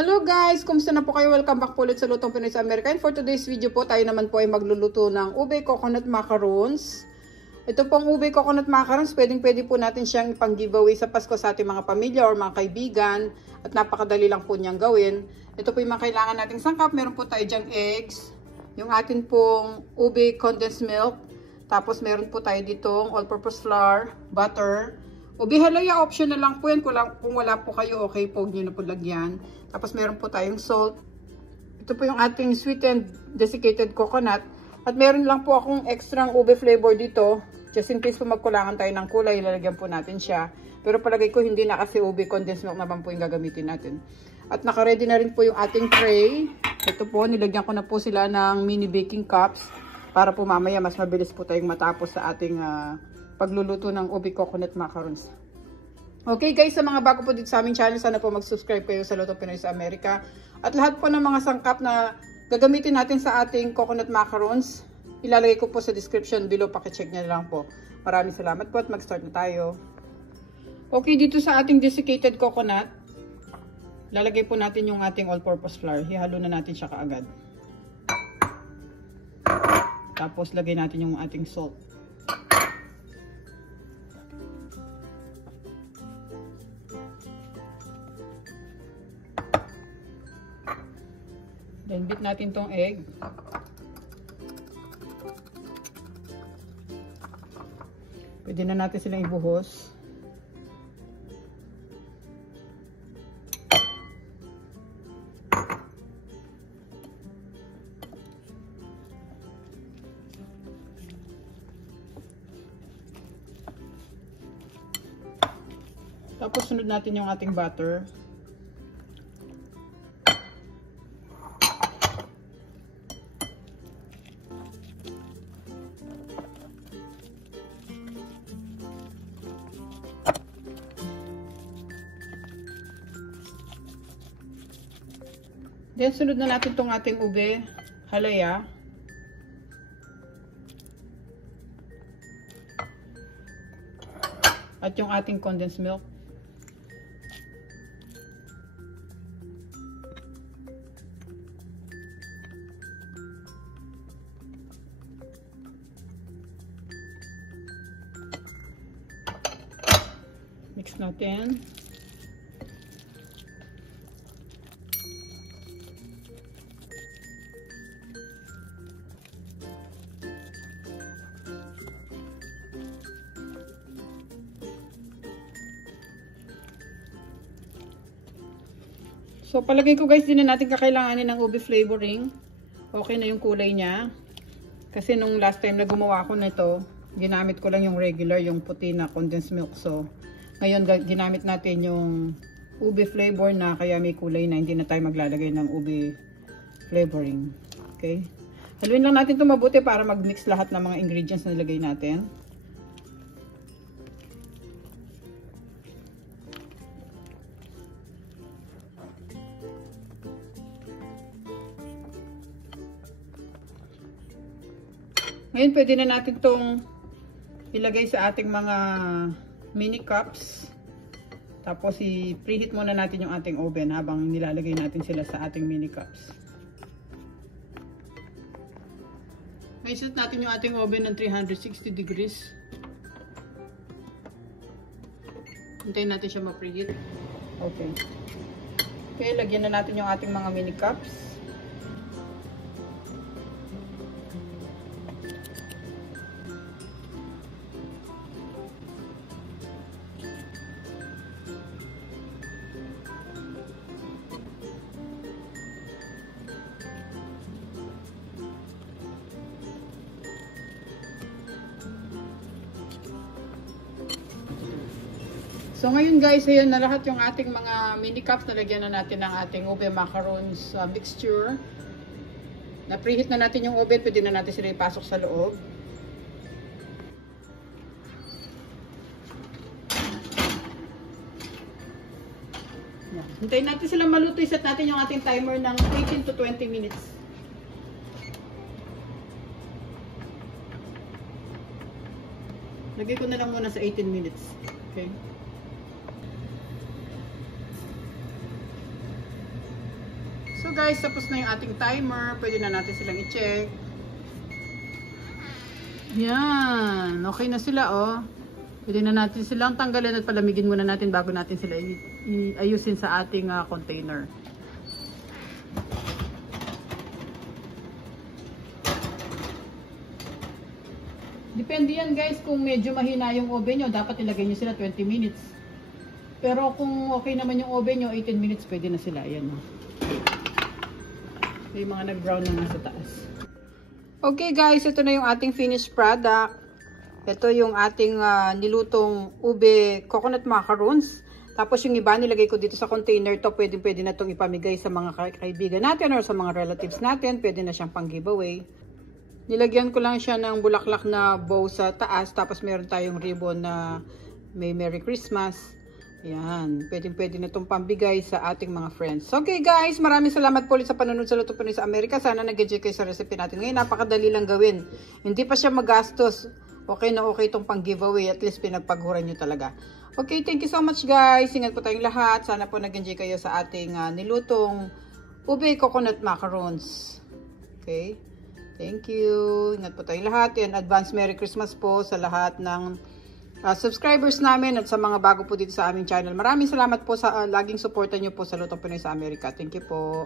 Hello guys! Kumusta na po kayo? Welcome back po ulit sa Lutong Pinoy sa Amerika. And for today's video po, tayo naman po ay magluluto ng ube coconut macarons. Ito pong ube coconut macarons, pwede po natin siyang pang giveaway sa Pasko sa ating mga pamilya or mga kaibigan. At napakadali lang po niyang gawin. Ito po yung mga kailangan nating sangkap. Meron po tayo dyang eggs, yung atin pong ube condensed milk. Tapos meron po tayo ditong all-purpose flour, butter. Ube halaya, option na lang po yan. Kung wala po kayo, okay po, huwag nyo na po lagyan. Tapos meron po tayong salt. Ito po yung ating sweetened desiccated coconut. At meron lang po akong extra ube flavor dito. Just in case po magkulangan tayo ng kulay, ilalagyan po natin siya. Pero palagay ko hindi na kasi ube condensed milk naman po yung gagamitin natin. At naka-ready na rin po yung ating tray. Ito po, nilagyan ko na po sila ng mini baking cups. Para po mamaya mas mabilis po tayong matapos sa ating pagluluto ng ube coconut macarons. Okay guys, sa mga bago po dito sa aming channel, sana po mag-subscribe kayo sa Lutong Pinoy sa Amerika. At lahat po ng mga sangkap na gagamitin natin sa ating coconut macarons, ilalagay ko po sa description below, pakicheck nyo lang po. Maraming salamat po at mag-start na tayo. Okay, dito sa ating desiccated coconut, lalagay po natin yung ating all-purpose flour. Ihalo na natin siya kaagad. Tapos lagay natin yung ating salt. Then, beat natin tong egg. Pwede na natin silang ibuhos. Tapos, sunod natin yung ating butter. Then, sunod na natin itong ating ube halaya. At yung ating condensed milk. Mix natin. So, palagay ko guys, din na natin kakailanganin ng ube flavoring. Okay na yung kulay niya. Kasi nung last time na gumawa ko nito, ginamit ko lang yung regular, yung puti na condensed milk. So, ngayon ginamit natin yung ube flavor na kaya may kulay na, hindi na tayo maglalagay ng ube flavoring. Okay? Haluin lang natin ito mabuti para mag-mix lahat ng mga ingredients na nilagay natin. Ngayon, pwede na natin itong ilagay sa ating mga mini cups. Tapos, i-preheat muna natin yung ating oven habang nilalagay natin sila sa ating mini cups. Ngayon, set natin yung ating oven ng 360 degrees. Hintayin natin siya ma-preheat. Okay. Okay, lagyan na natin yung ating mga mini cups. So ngayon guys, ayan na lahat yung ating mga mini cups. Nalagyan na natin ng ating ube macarons mixture. Na-preheat na natin yung oven. Pwede na natin sila ipasok sa loob. Hintayin natin sila maluto. Iset natin yung ating timer ng 18 to 20 minutes. Lagay ko na lang muna sa 18 minutes. Okay. So guys, tapos na yung ating timer. Pwede na natin silang i-check. Yan. Okay na sila, oh. Pwede na natin silang tanggalin at palamigin muna natin bago natin sila ayusin sa ating container. Depende yan guys, kung medyo mahina yung oven nyo, dapat ilagay nyo sila 20 minutes. Pero kung okay naman yung oven nyo, 18 minutes pwede na sila. Ayan, oh. May mga nag-brown na sa taas. Okay guys, ito na yung ating finished product. Ito yung ating nilutong ube coconut macaroons. Tapos yung iba nilagay ko dito sa container to. Pwede na itong ipamigay sa mga kaibigan natin or sa mga relatives natin. Pwede na siyang pang giveaway. Nilagyan ko lang siya ng bulaklak na bow sa taas. Tapos meron tayong ribbon na may Merry Christmas. Ayan. Pwede na itong pambigay sa ating mga friends. Okay guys, maraming salamat po ulit sa panonood sa Luto Pinoy sa Amerika. Sana nag-enjoy kayo sa recipe natin. Ngayon, napakadali lang gawin. Hindi pa siya magastos. Okay na okay itong pang giveaway. At least pinagpaghuran nyo talaga. Okay, thank you so much guys. Ingat po tayong lahat. Sana po nag-enjoy kayo sa ating nilutong ube coconut macarons. Okay, thank you. Ingat po tayong lahat. And advance Merry Christmas po sa lahat ng subscribers namin at sa mga bago po dito sa aming channel. Maraming salamat po sa laging suporta nyo po sa Lutong Pinoy sa Amerika. Thank you po.